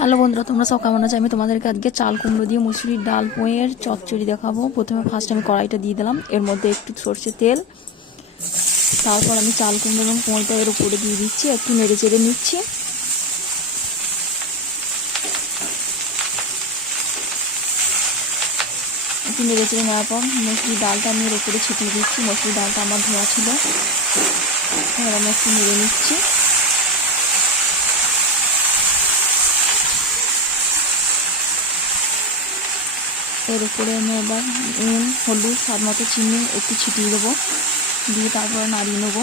Hello বন্ধুরা, তোমরা সব কেমন আছো? আমি তোমাদেরকে আজকে চাল কুমড়ো দিয়ে মুসুরির ডাল পোঁয়ের চচ্চড়ি দেখাবো। প্রথমে ফার্স্ট আমি কড়াইটা দিয়ে দিলাম, এর মধ্যে একটু সরষে তেল, তারপর আমি চাল কুমড়ো এবং পোঁয়টা এর উপরে দিয়ে দিচ্ছি, একটু নেড়ে চেড়ে নিচ্ছি। একটু নেড়ে চেড়ে নেওয়ার পর মুসুরির ডালটা আমি এর উপরে ছিটিয়ে দিচ্ছি। মুসুরির ডালটা আমার ধোয়া ছিল, এবার আমি একটু নেড়ে নিচ্ছি। এর উপরে আমি এবার নুন, হলুদ, স্বাদ মতো চিনি একটু ছিটিয়ে দেবো, দিয়ে তারপরে নাড়িয়ে নেবো।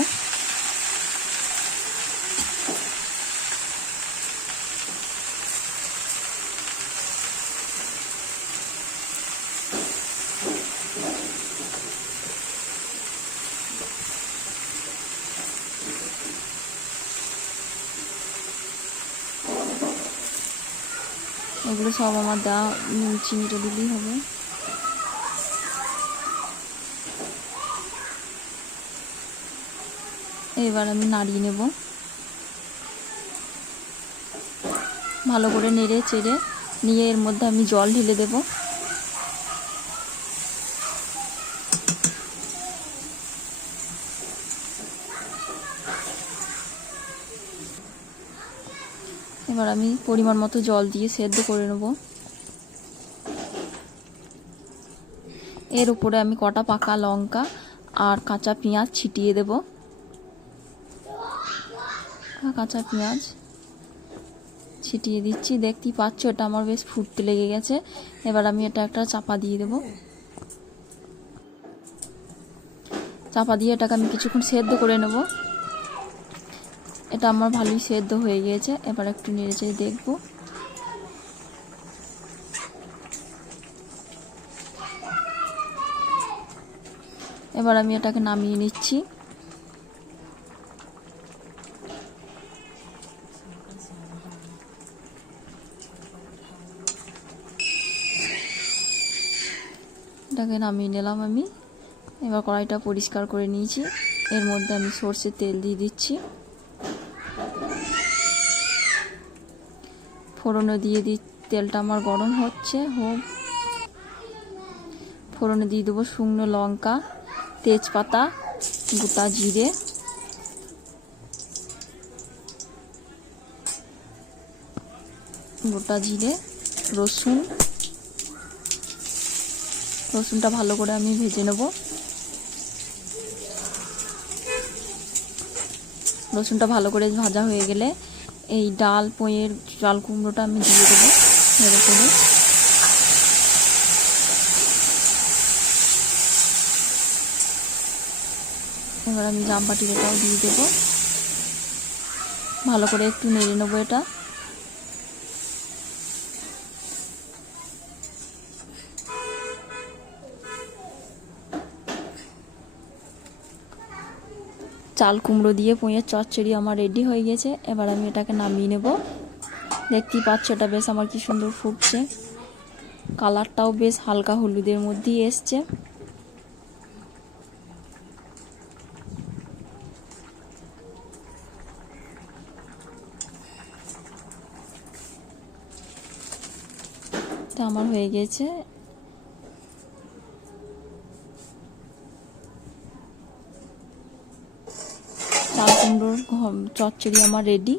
এগুলো সব আমার দেওয়া, চিনিটা দিলেই হবে। এবার আমি নাড়িয়ে নেব, ভালো করে নেড়ে চেড়ে নিয়ে এর মধ্যে আমি জল ঢেলে দেব। এবার আমি পরিমাণ মতো জল দিয়ে সেদ্ধ করে নেব। এর উপরে আমি কটা পাকা লঙ্কা আর কাঁচা পেঁয়াজ ছিটিয়ে দেব। কাঁচা পেঁয়াজ ছিটিয়ে দিচ্ছি, দেখতেই পাচ্ছ এটা আমার বেশ ফুটতে লেগে গেছে। এবার আমি এটা একটা চাপা দিয়ে দেব। চাপা দিয়ে এটাকে আমি কিছুক্ষণ সেদ্ধ করে নেব। এটা আমার ভালোই সেদ্ধ হয়ে গিয়েছে, এবার একটু নেড়ে চেড়ে দেখব। এবার আমি এটাকে নামিয়ে নিচ্ছি। এটাকে নামিয়ে নিলাম আমি। এবার কড়াইটা পরিষ্কার করে নিয়েছি, এর মধ্যে আমি সরষের তেল দিয়ে দিচ্ছি। ফোড়নে দিয়ে তেলটা আমার গরম হচ্ছে, ফোড়নে দিয়ে দেবো শুকনো লঙ্কা, তেজপাতা, গোটা জিরে, রসুনটা ভালো করে আমি ভেজে নেব। রসুনটা ভালো করে ভাজা হয়ে গেলে এই ডাল পোঁয়ের চাল কুমড়োটা আমি দিয়ে দেবো নেড়ে করে। এবার আমি জামবাটিটাও দিয়ে দেবো, ভালো করে একটু নেড়ে নেবো। এটা চাল কুমড়ো দিয়ে পোঁয়ের চচ্চড়ি আমার রেডি হয়ে গেছে। এবার আমি এটাকে নামিয়ে নেব। দেখতেই পাচ্ছ এটা বেশ আমার কি সুন্দর ফুটছে, কালারটাও বেশ হালকা হলুদের মধ্যেই এসছে। এটা আমার হয়ে গেছে। চাল কুমড়োর চচ্চড়ি আমার রেডি।